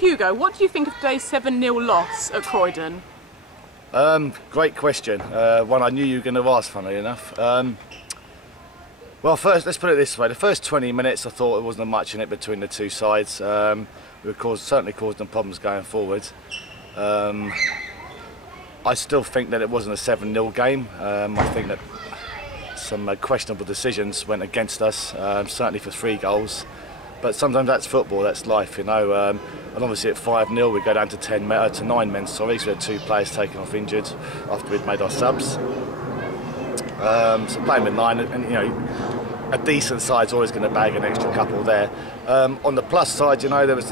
Hugo, what do you think of today's 7-0 loss at Croydon? Great question. One I knew you were going to ask, funnily enough. Well, first, let's put it this way. The first 20 minutes, I thought there wasn't much in it between the two sides. We certainly caused them problems going forward. I still think that it wasn't a 7-0 game. I think that some questionable decisions went against us, certainly for 3 goals. But sometimes that's football, that's life, you know. And obviously at 5-0 we go down to 9 men, sorry, so we had 2 players taken off injured after we'd made our subs. So playing with 9, and you know, a decent side's always going to bag an extra couple there. On the plus side, you know, there was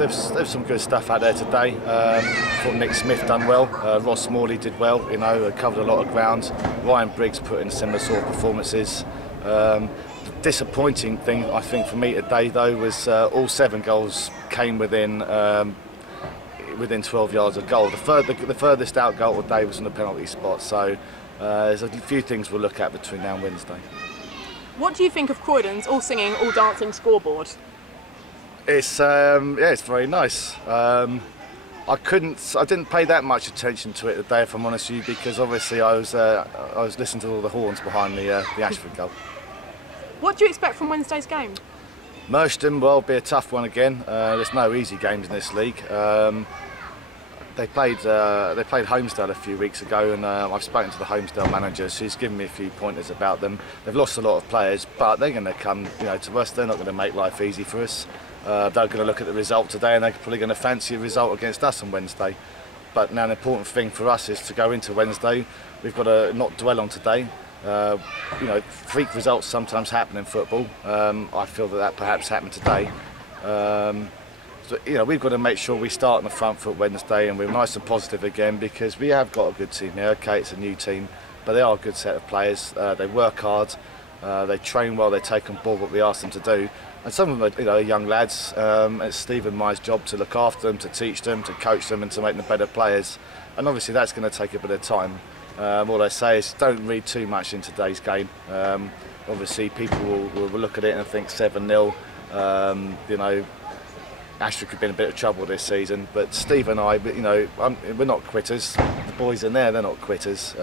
some good stuff out there today. I thought Nick Smith done well, Ross Morley did well, you know, covered a lot of ground. Ryan Briggs put in similar sort of performances. The disappointing thing, I think, for me today, though, was all 7 goals came within 12 yards of goal. The furthest out goal today was in the penalty spot. So there's a few things we'll look at between now and Wednesday. What do you think of Croydon's all singing, all dancing scoreboard? It's yeah, it's very nice. I didn't pay that much attention to it today, if I'm honest with you, because obviously I was listening to all the horns behind the Ashford goal. What do you expect from Wednesday's game? Merstham will be a tough one again. There's no easy games in this league. They played Holmesdale a few weeks ago, and I've spoken to the Holmesdale manager, so he's given me a few pointers about them. They've lost a lot of players, but they're going to come, you know, to us. They're not going to make life easy for us. They're going to look at the result today, and they're probably going to fancy a result against us on Wednesday. But now, an important thing for us is to go into Wednesday. We've got to not dwell on today. You know, freak results sometimes happen in football. I feel that perhaps happened today. So, you know, we've got to make sure we start on the front foot Wednesday and we're nice and positive again, because we have got a good team here. Okay, it's a new team, but they are a good set of players. They work hard, they train well, they take on board what we ask them to do. And some of them are, you know, young lads. It's Stephen Mye's job to look after them, to teach them, to coach them and to make them better players. And obviously that's going to take a bit of time. All I say is don't read too much in today's game. Obviously people will look at it and think 7-0, you know, Ashford could be in a bit of trouble this season, but Steve and I, you know, we're not quitters. The boys in there, they're not quitters.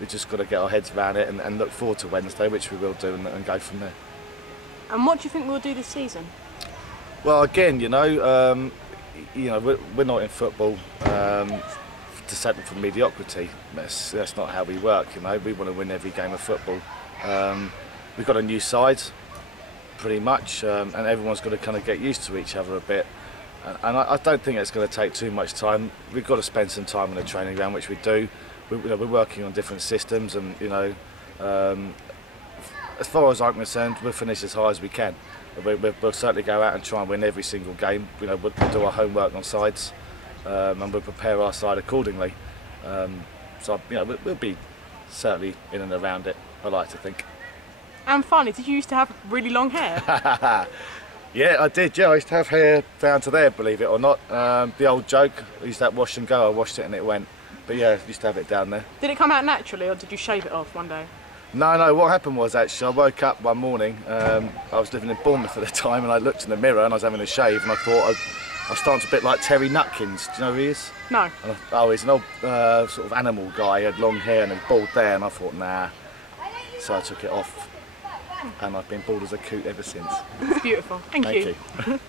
We've just got to get our heads around it and look forward to Wednesday, which we will do, and go from there. And what do you think we'll do this season? Well, again, you know, we're not in football to settle for mediocrity. That's not how we work. You know, we want to win every game of football. We've got a new side, pretty much, and everyone's got to kind of get used to each other a bit. And I don't think it's going to take too much time. We've got to spend some time on the training ground, which we do. We're working on different systems, and you know, as far as I'm concerned, we'll finish as high as we can. We'll certainly go out and try and win every single game. You know, we'll do our homework on sides, and we'll prepare our side accordingly. So you know, we'll be certainly in and around it, I like to think. And finally, did you used to have really long hair? Yeah, I did. Yeah, I used to have hair down to there, believe it or not. The old joke, I used to have wash and go. I washed it and it went. But yeah, I used to have it down there. Did it come out naturally, or did you shave it off one day? No, what happened was, actually, I woke up one morning, I was living in Bournemouth at the time, and I looked in the mirror and I was having a shave, and I thought I was starting to a bit like Terry Nutkins. Do you know who he is? No. Oh, he's an old sort of animal guy. He had long hair and a bald there, and I thought, nah. So I took it off, and I've been bald as a coot ever since. It's beautiful. Thank you. Thank you.